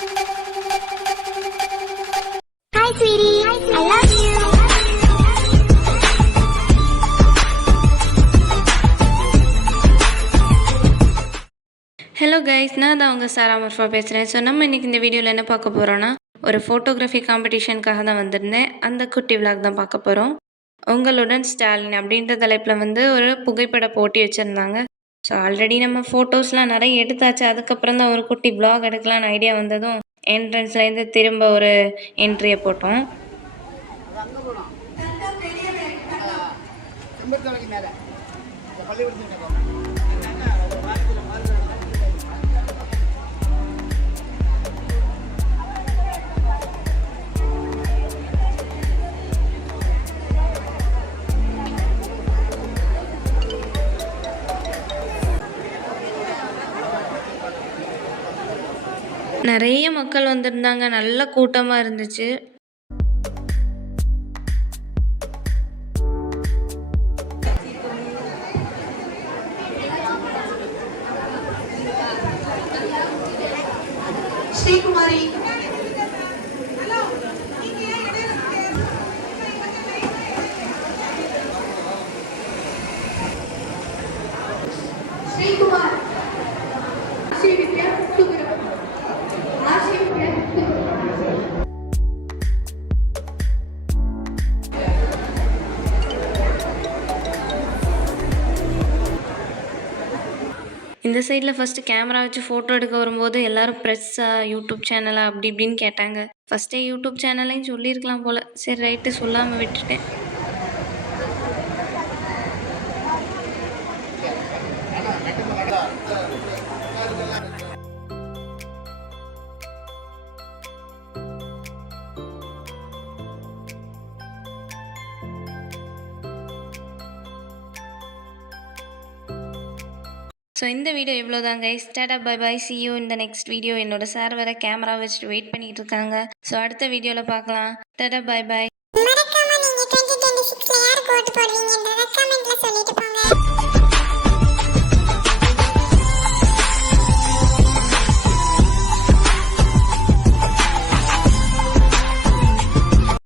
Hi, sweetie. I love you. Hello guys, நான் தான் உங்கள் சாரா மர்ஃபா பேசுகிறேன். ஸோ நம்ம இன்றைக்கி இந்த வீடியோவில் என்ன பார்க்க போகிறோன்னா, ஒரு ஃபோட்டோகிராஃபி காம்படிஷனுக்காக தான் வந்திருந்தேன். அந்த குட்டி விலாக் தான் பார்க்க போகிறோம். உங்களுடன் ஸ்டாலின் அப்படின்ற தலைப்பில் வந்து ஒரு புகைப்பட போட்டி வச்சுருந்தாங்க. ஸோ ஆல்ரெடி நம்ம ஃபோட்டோஸ்லாம் நிறைய எடுத்தாச்சு. அதுக்கப்புறம் தான் ஒரு குட்டி விலாக் எடுக்கலான்னு ஐடியா வந்ததும் என்ட்ரன்ஸ்லேருந்து திரும்ப ஒரு என்ட்ரியை போட்டோம். நிறைய மக்கள் வந்திருந்தாங்க, நல்ல கூட்டமாக இருந்துச்சு. ஸ்ரீகுமாரி ஸ்ரீகுமார் இந்த சைடில் ஃபஸ்ட்டு கேமரா வச்சு ஃபோட்டோ எடுக்க வரும்போது எல்லோரும் ப்ரெஸ்ஸா, யூடியூப் சேனலா அப்படி இப்படின்னு கேட்டாங்க. ஃபஸ்ட்டே யூடியூப் சேனலையும் சொல்லியிருக்கலாம் போல். சரி ரைட்டு, சொல்லாமல் விட்டுட்டேன். ஸோ இந்த வீடியோ இவ்வளோ தான் guys. Tata bye bye, see you இந்த நெக்ஸ்ட் வீடியோ. என்னோட சார் வேறு கேமரா வச்சுட்டு வெயிட் பண்ணிட்டு இருக்காங்க. ஸோ அடுத்த வீடியோவில் பார்க்கலாம். Tata bye bye. மறக்காம நீங்க 2026ல யாருக்கு ஓட்டு போடுவீங்கன்றத கமெண்ட்ல சொல்லிட்டு